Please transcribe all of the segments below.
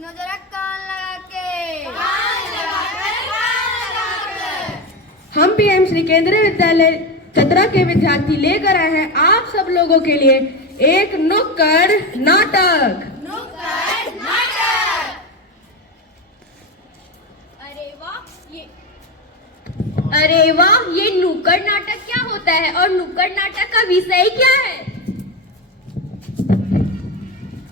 सुनो जरा कान लगा के। हम पीएम श्री केंद्रीय विद्यालय चतरा के विद्यार्थी लेकर आए हैं आप सब लोगों के लिए एक नुक्कड़ नाटक। अरे वाह, ये नुक्कड़ नाटक क्या होता है और नुक्कड़ नाटक का विषय क्या है?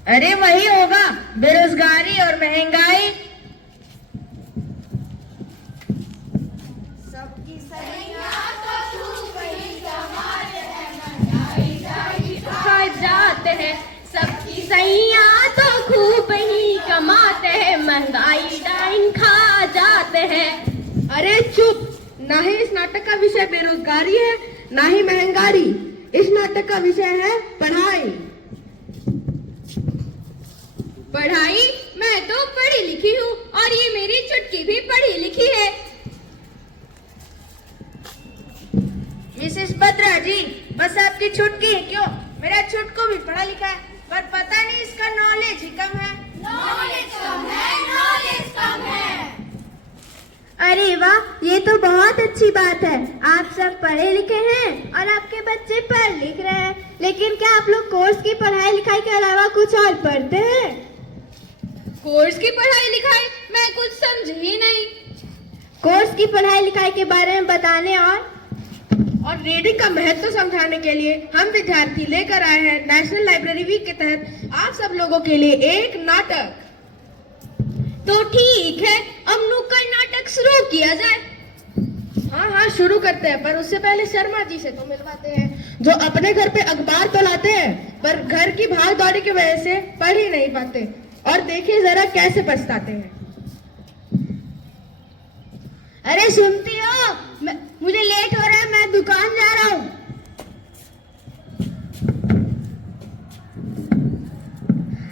अरे वही होगा, बेरोजगारी और महंगाई। सबकी सैया तो खूब ही कमाते हैं, महंगाई खा जाते हैं सबकी सैया तो खूब ही कमाते हैं, महंगाई डाइन खा जाते हैं। अरे चुप, ना ही इस नाटक का विषय बेरोजगारी है ना ही महंगाई। इस नाटक का विषय है पढ़ाई। पढ़ाई? मैं तो पढ़ी लिखी हूँ और ये मेरी चुटकी भी पढ़ी लिखी है। मिसेस बत्रा जी, बस आपकी छुटकी है क्यों? मेरा छुटको भी पढ़ा लिखा है, पर पता नहीं इसका नॉलेज ही कम है। नॉलेज कम है। अरे वाह, ये तो बहुत अच्छी बात है। आप सब पढ़े लिखे हैं और आपके बच्चे पढ़ लिख रहे हैं, लेकिन क्या आप लोग कोर्स की पढ़ाई लिखाई के अलावा कुछ और पढ़ते हैं? कोर्स की पढ़ाई लिखाई? मैं कुछ समझ ही नहीं। कोर्स की पढ़ाई लिखाई के बारे में बताने और रीडिंग का महत्व समझाने के लिए हम विद्यार्थी लेकर आए हैं नेशनल लाइब्रेरी वीक के तहत आप सब लोगों के लिए एक नाटक। तो ठीक है, अब नुक्कड़ नाटक शुरू किया जाए। हाँ, शुरू करते हैं, पर उससे पहले शर्मा जी से तो मिलवाते हैं, जो अपने घर पे अखबार तो लाते हैं पर घर की भाग दौड़ी की वजह से पढ़ ही नहीं पाते। और देखिए जरा कैसे पछताते हैं। अरे सुनती हो, मुझे लेट हो रहा है, मैं दुकान जा रहा हूँ।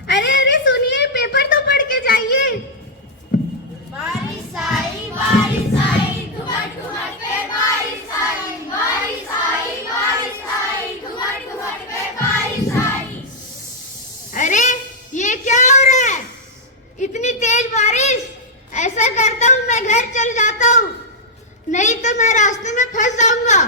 अरे सुनिए, पेपर तो पढ़ के जाइए। बारिश आई घुमट घुमट के बारिश आई, बारिश आई घुमट घुमट के बारिश आई। अरे ये क्या हो रहा है? इतनी तेज बारिश? ऐसा करता हूँ, मैं घर चल जाता हूँ, नहीं तो मैं रास्ते में फंस जाऊंगा।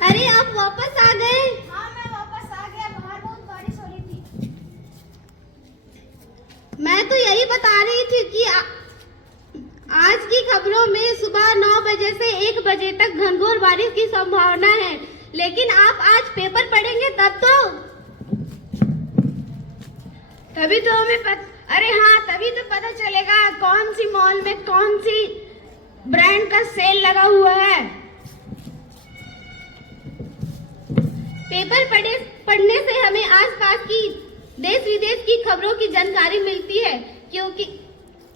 अरे आप वापस आ गए? हाँ, मैं वापस आ गया, बाहर बहुत बारिश हो रही थी। मैं तो यही बता रही थी कि आज की खबरों में सुबह 9 बजे से 1 बजे तक घनघोर बारिश की संभावना है, लेकिन आप आज पेपर पढ़ेंगे तब तो हमें अरे हाँ, तभी तो पता चलेगा कौन सी मॉल में कौन सी ब्रांड का सेल लगा हुआ है। पेपर पढ़ने से हमें आसपास की देश विदेश की खबरों की जानकारी मिलती है, क्योंकि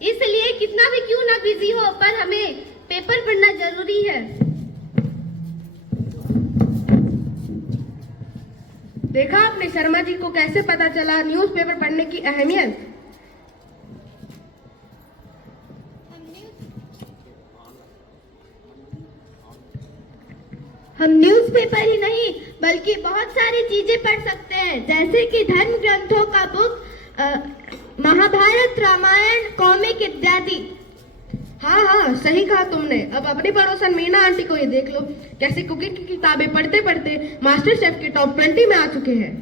इसलिए कितना भी क्यों ना बिजी हो, पर हमें पेपर पढ़ना जरूरी है। देखा आपने शर्मा जी को कैसे पता चला न्यूज़पेपर पढ़ने की अहमियत? हम न्यूज़पेपर ही नहीं बल्कि बहुत सारी चीजें पढ़ सकते हैं, जैसे कि धर्म ग्रंथों का बुक, महाभारत, रामायण, कॉमिक इत्यादि। हाँ, सही कहा तुमने। अब अपनी पड़ोसन मीना आंटी को ये देख लो, कैसे कुकिंग की किताबें पढ़ते पढ़ते मास्टर शेफ के टॉप 20 में आ चुके हैं।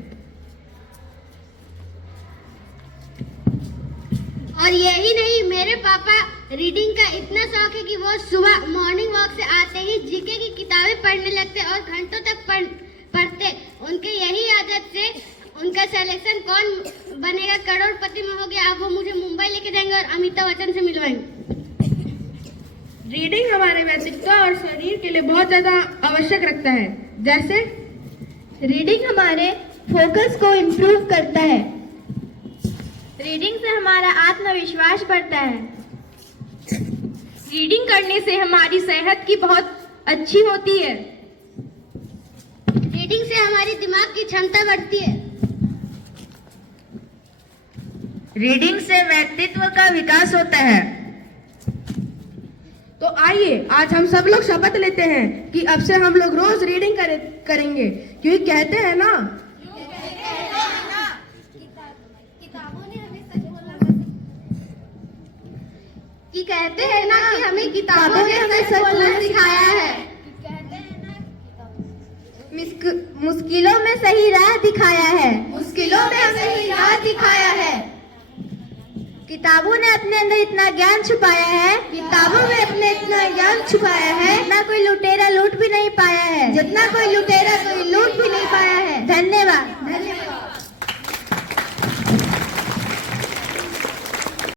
और यही नहीं, मेरे पापा रीडिंग का इतना शौक है कि वो सुबह मॉर्निंग वॉक से आते ही जीके की किताबें पढ़ने लगते और घंटों तक पढ़ते। उनके यही आदत से उनका सिलेक्शन कौन बनेगा करोड़पति में हो गया। अब वो मुझे मुंबई लेके जाएंगे और अमिताभ बच्चन से मिलवाएंगे। रीडिंग हमारे व्यक्तित्व और शरीर के लिए बहुत ज्यादा आवश्यक रखता है। जैसे रीडिंग हमारे फोकस को इम्प्रूव करता है। रीडिंग से हमारा आत्मविश्वास बढ़ता है। रीडिंग करने से हमारी सेहत की बहुत अच्छी होती है। रीडिंग से हमारी दिमाग की क्षमता बढ़ती है। रीडिंग से व्यक्तित्व का विकास होता है। तो आइए आज हम सब लोग शपथ लेते हैं कि अब से हम लोग रोज रीडिंग करेंगे, क्योंकि कहते हैं ना कि कहते हैं ना कि हमें किताबों ने हमें सच बोलना सिखाया है, मुश्किलों में सही राह दिखाया है, मुश्किलों में हमें सही राह दिखाया है। किताबों ने अपने अंदर इतना ज्ञान छुपाया है, किताबों में अपने इतना ज्ञान छुपाया है जितना कोई लुटेरा लूट भी नहीं पाया है, जितना कोई लुटेरा कोई लूट भी नहीं पाया है। धन्यवाद। धन्यवाद।